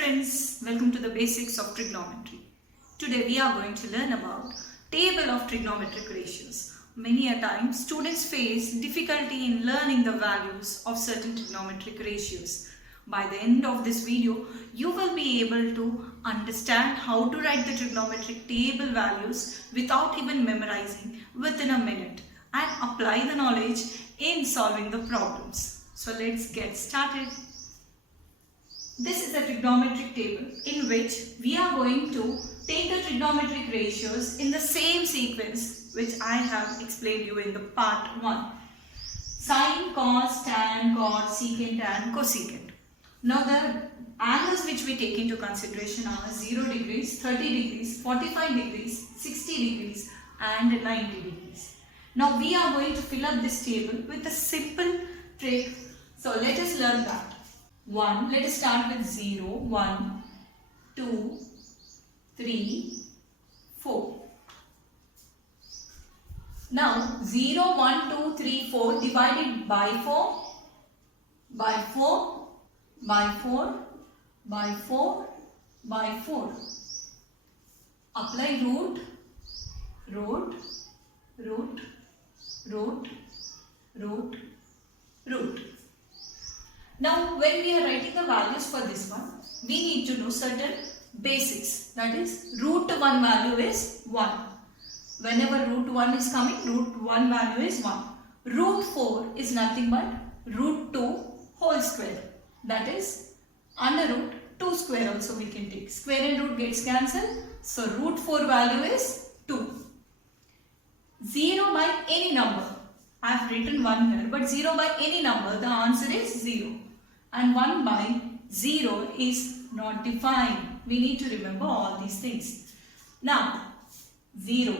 friends, welcome to the Basics of Trigonometry. Today we are going to learn about table of trigonometric ratios. Many a time students face difficulty in learning the values of certain trigonometric ratios. By the end of this video, you will be able to understand how to write the trigonometric table values without even memorizing within a minute and apply the knowledge in solving the problems. So let's get started. This is a trigonometric table in which we are going to take the trigonometric ratios in the same sequence which I have explained you in the part 1. Sine, cos, tan, cot, secant and cosecant. Now the angles which we take into consideration are 0 degrees, 30 degrees, 45 degrees, 60 degrees and 90 degrees. Now we are going to fill up this table with a simple trick. So let us learn that. 1. Let us start with 0, 1, 2, 3, 4. Now 0, 1, 2, 3, 4 divided by 4, by 4, by 4, by 4, by 4. Apply root, root, root, root, root, root. Now when we are writing the values for this one, we need to know certain basics. That is, root 1 value is 1. Whenever root 1 is coming, root 1 value is 1. Root 4 is nothing but root 2 whole square. That is, under root 2 square also we can take. Square and root gets cancelled. So root 4 value is 2. 0 by any number. I have written 1 here, but 0 by any number, the answer is 0. And 1 by 0 is not defined. We need to remember all these things. Now, 0.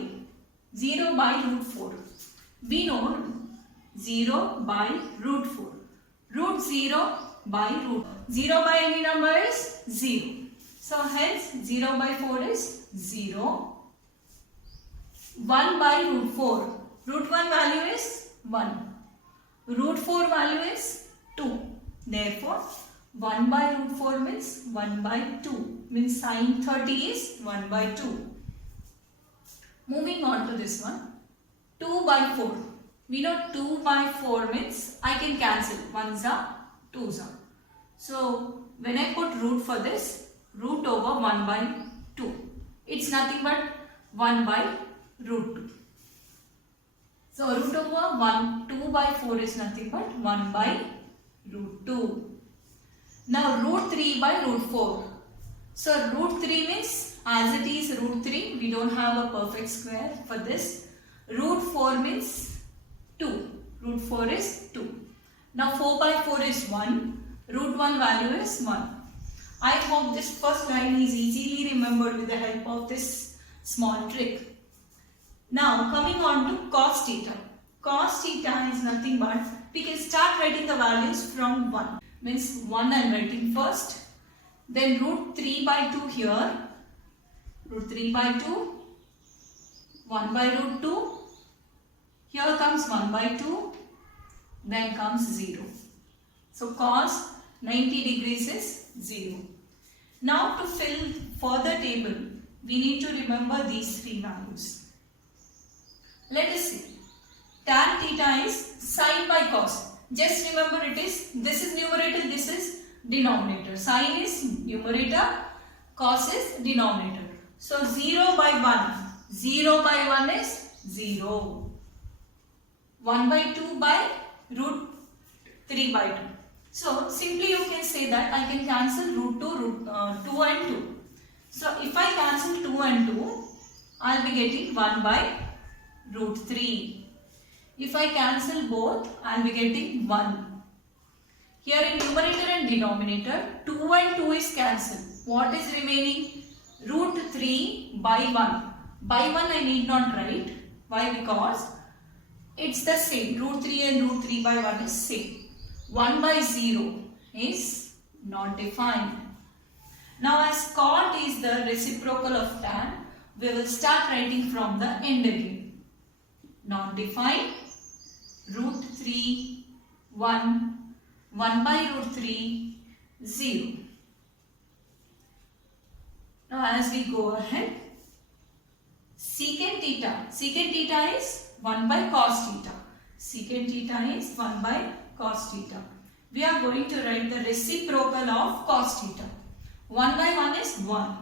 0 by root 4. We know 0 by root 4. Root 0 by root. 0 by any number is 0. So hence 0 by 4 is 0. 1 by root 4. Root 1 value is 1. Root 4 value is 2. Therefore, 1 by root 4 means 1 by 2. Means sine 30 is 1 by 2. Moving on to this one. 2 by 4. We know 2 by 4 means I can cancel. 1s are, 2s are. So, when I put root for this, root over 1 by 2. It's nothing but 1 by root 2. So, root over 1, 2 by 4 is nothing but 1 by root 2. Now, root 3 by root 4. So, root 3 means as it is root 3, we don't have a perfect square for this. Root 4 means 2. Root 4 is 2. Now, 4 by 4 is 1. Root 1 value is 1. I hope this first line is easily remembered with the help of this small trick. Now, coming on to cos theta. Cos theta is nothing but, we can start writing the values from 1. Means 1 I am writing first. Then root 3 by 2 here. Root 3 by 2. 1 by root 2. Here comes 1 by 2. Then comes 0. So cos 90 degrees is 0. Now to fill further table, we need to remember these three values. Let us see. Tan theta is sine by cos. Just remember this is numerator, this is denominator. Sine is numerator, cos is denominator. So 0 by 1. 0 by 1 is 0. 1 by 2 by root 3 by 2. So simply you can say that I can cancel root 2 and 2. So if I cancel 2 and 2, I will be getting 1 by root 3. If I cancel both, I will be getting 1. Here in numerator and denominator, 2 and 2 is cancelled. What is remaining? Root 3 by 1. By 1 I need not write. Why? Because it's the same. Root 3 and root 3 by 1 is same. 1 by 0 is not defined. Now as cot is the reciprocal of tan, we will start writing from the end again. Not defined. Root 3, 1, 1 by root 3, 0. Now as we go ahead, secant theta is 1 by cos theta. Secant theta is 1 by cos theta. We are going to write the reciprocal of cos theta. 1 by 1 is 1.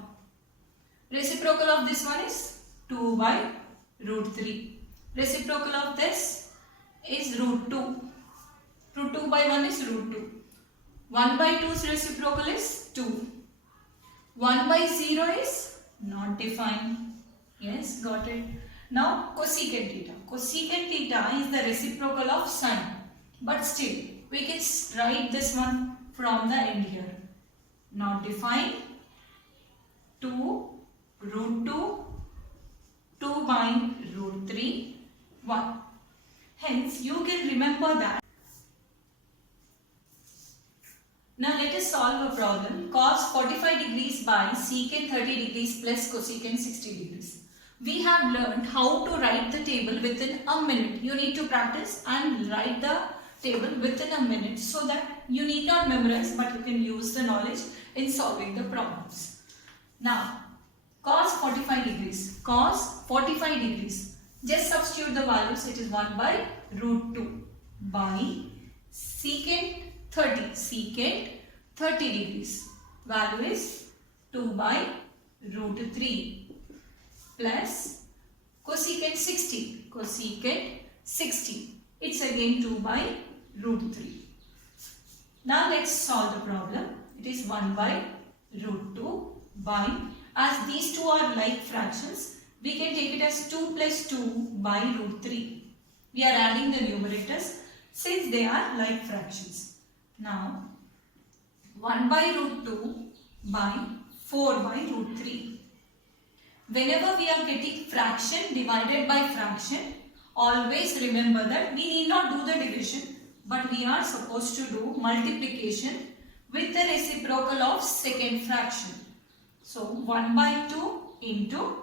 Reciprocal of this one is 2 by root 3. Reciprocal of this is root 2. Root 2 by 1 is root 2. 1 by 2's reciprocal is 2. 1 by 0 is not defined. Yes, got it. Now cosecant theta. Cosecant theta is the reciprocal of sine. But still, we can write this one from the end here. Not defined. 2 root 2, 2 by root 3, 1. Hence, you can remember that. Now let us solve a problem. Cos 45 degrees by secant 30 degrees plus cosecant 60 degrees. We have learned how to write the table within a minute. You need to practice and write the table within a minute so that you need not memorize but you can use the knowledge in solving the problems. Now, cos 45 degrees. Cos 45 degrees. Just substitute the values. It is 1 by root 2 by secant 30. Secant 30 degrees. Value is 2 by root 3 plus cosecant 60. Cosecant 60. It's again 2 by root 3. Now let's solve the problem. It is 1 by root 2 by, as these two are like fractions, we can take it as 2 plus 2 by root 3. We are adding the numerators since they are like fractions. Now 1 by root 2 by 4 by root 3. Whenever we are getting fraction divided by fraction, always remember that we need not do the division, but we are supposed to do multiplication with the reciprocal of second fraction. So 1 by 2 into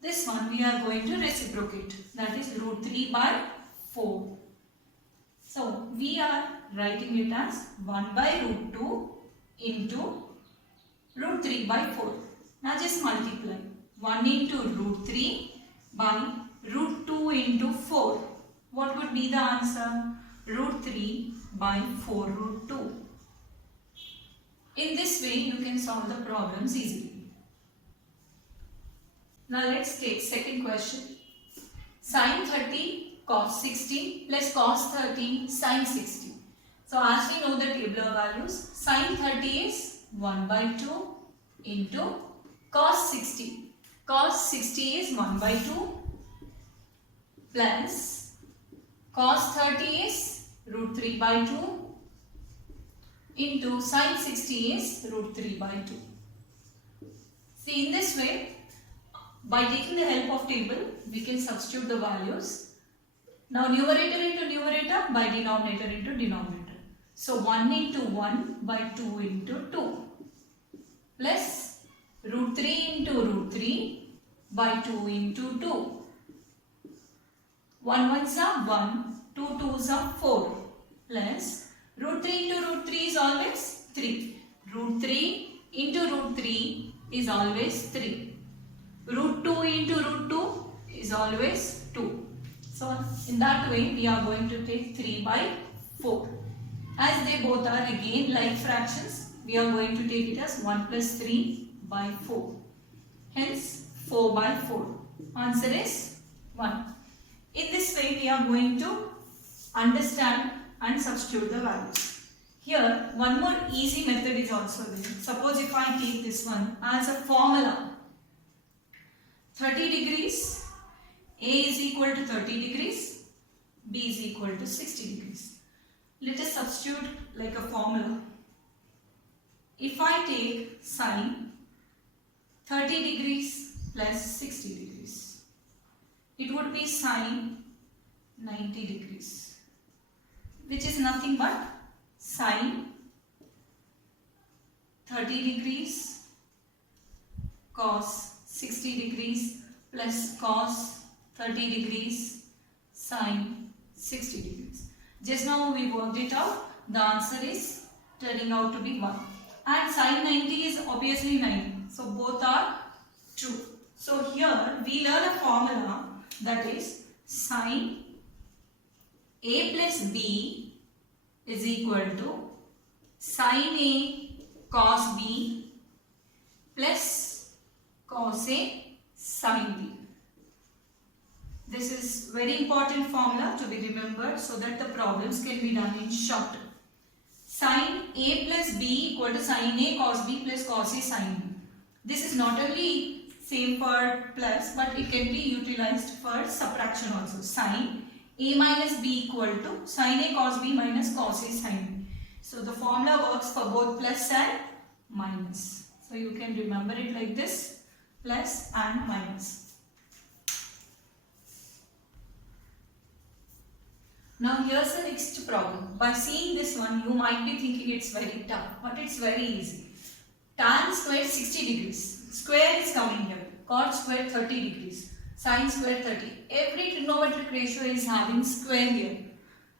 this one we are going to reciprocate, that is root 3 by 4. So we are writing it as 1 by root 2 into root 3 by 4. Now just multiply 1 into root 3 by root 2 into 4. What would be the answer? Root 3 by 4 root 2. In this way you can solve the problems easily. Now let's take second question. Sine 30 cos 60 plus cos 30 sine 60. So as we know the tabular values, sine 30 is 1 by 2 into cos 60. Cos 60 is 1 by 2 plus cos 30 is root 3 by 2 into sine 60 is root 3 by 2. See, in this way, by taking the help of table, we can substitute the values. Now numerator into numerator, by denominator into denominator. So 1 into 1 by 2 into 2 plus root 3 into root 3 by 2 into 2. 1 ones are 1, 2 2s are 4 plus root 3 into root 3 is always 3. Root 3 into root 3 is always 3. Root 2 into root 2 is always 2. So in that way we are going to take 3 by 4. As they both are again like fractions, we are going to take it as 1 plus 3 by 4. Hence 4 by 4. Answer is 1. In this way we are going to understand and substitute the values. Here one more easy method is also there. Suppose if I take this one as a formula. 30 degrees, A is equal to 30 degrees, B is equal to 60 degrees. Let us substitute like a formula. If I take sine 30 degrees plus 60 degrees, it would be sine 90 degrees, which is nothing but sine 30 degrees cos 60 degrees plus cos 30 degrees sine 60 degrees. Just now we worked it out. The answer is turning out to be 1. And sine 90 is obviously 9. So both are 2. So here we learn a formula that is sine A plus B is equal to sine A cos B plus cos A sin B. This is very important formula to be remembered so that the problems can be done in short. Sine A plus B equal to sine A cos B plus cos A sin B. This is not only same for plus but it can be utilized for subtraction also. Sine A minus B equal to sine A cos B minus cos A sin B. So the formula works for both plus and minus. So you can remember it like this, plus and minus. Now here's the next problem. By seeing this one, you might be thinking it's very tough, but it's very easy. Tan square 60 degrees. Square is coming here. Cot square 30 degrees. Sin square 30. Every trigonometric ratio is having square here.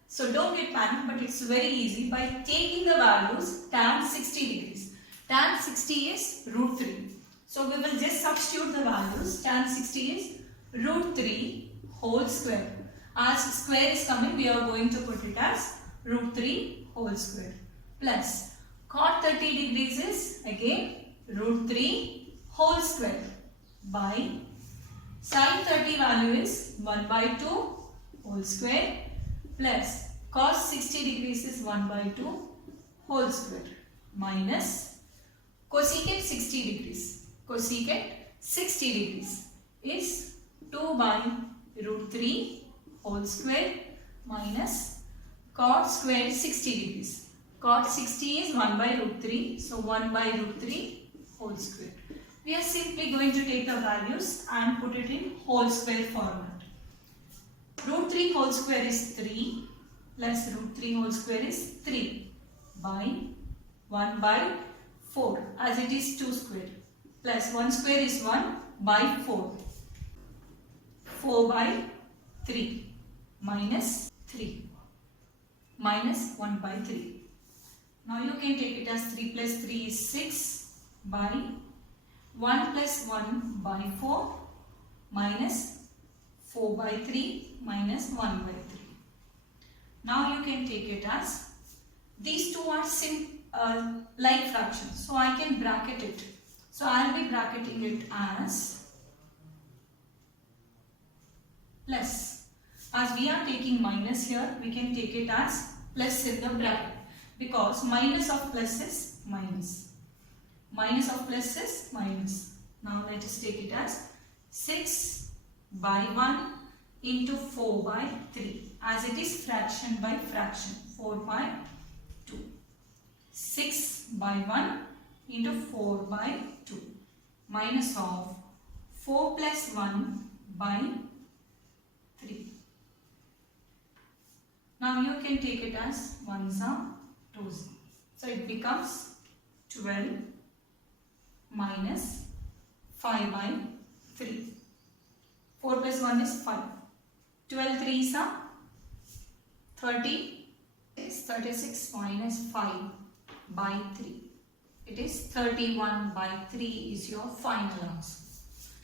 So don't get panicked, but it's very easy by taking the values tan 60 degrees. Tan 60 is root 3. So we will just substitute the values. Tan 60 is root 3 whole square. As square is coming, we are going to put it as root 3 whole square plus cot 30 degrees is again root 3 whole square by sin 30 value is 1 by 2 whole square plus cos 60 degrees is 1 by 2 whole square minus cosecant 60 degrees. Cosecant 60 degrees is 2 by root 3 whole square minus cot square 60 degrees. Cot 60 is 1 by root 3. So 1 by root 3 whole square. We are simply going to take the values and put it in whole square format. Root 3 whole square is 3 plus root 3 whole square is 3 by 1 by 4 as it is 2 square plus 1 square is 1 by 4. 4 by 3 minus 3 minus 1 by 3. Now you can take it as 3 plus 3 is 6 by 1 plus 1 by 4 minus 4 by 3 minus 1 by 3. Now you can take it as these two are like fractions. So I can bracket it. So I will be bracketing it as plus. As we are taking minus here, we can take it as plus in the bracket because minus of plus is minus. Minus of plus is minus. Now let us take it as 6 by 1 into 4 by 3 as it is fraction by fraction. 4 by 2. 6 by 1 into 4 by 2 minus of 4 plus 1 by 3. Now you can take it as 1s are 2s. So it becomes 12 minus 5 by 3. 4 plus 1 is 5. 12 3s are 30. Is 36 minus 5 by 3. It is 31 by 3 is your final answer.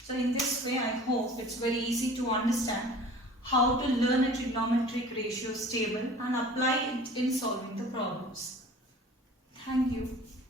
So in this way, I hope it's very easy to understand how to learn a trigonometric ratios table and apply it in solving the problems. Thank you.